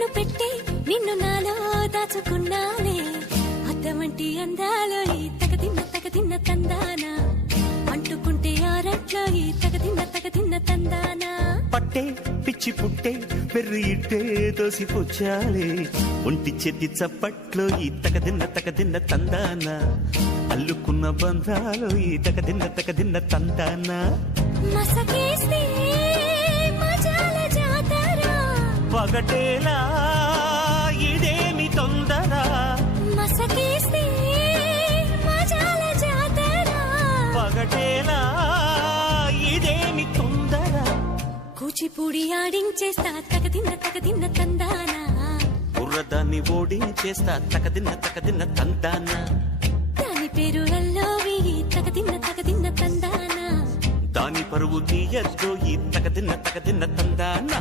కన్ను పెట్టి నిన్ను నాలో దాచుకున్నానే అద్దమంటి అందాలో ఈ తగదిన్న తందానా అంటుకుంటే ఆరట్లో ఈ తగదిన్న తందానా పట్టే పిచ్చి పుట్టే పెర్రి ఇట్టే దోసిపుచ్చాలే ఒంటి చెట్టి చప్పట్లో ఈ తగదిన్న తందానా అల్లుకున్న బంధాలో ఈ తగదిన్న తందానా మసకేస్తే మజాల జాతర పగటేలా ఇదేమి తొందర మసకేస్తే మజాల జాతర పగటేలా ఇదేమి తొందర కూచిపూడి ఆడించేస్తా తగదిన్న తందానా బుర్రదాన్ని ఓడించేస్తా తగదిన్న తందానా దాని పేరు అల్లోవి తగదిన్న తందానా దాని పరువు తీయద్దు ఈ తగదిన్న తందానా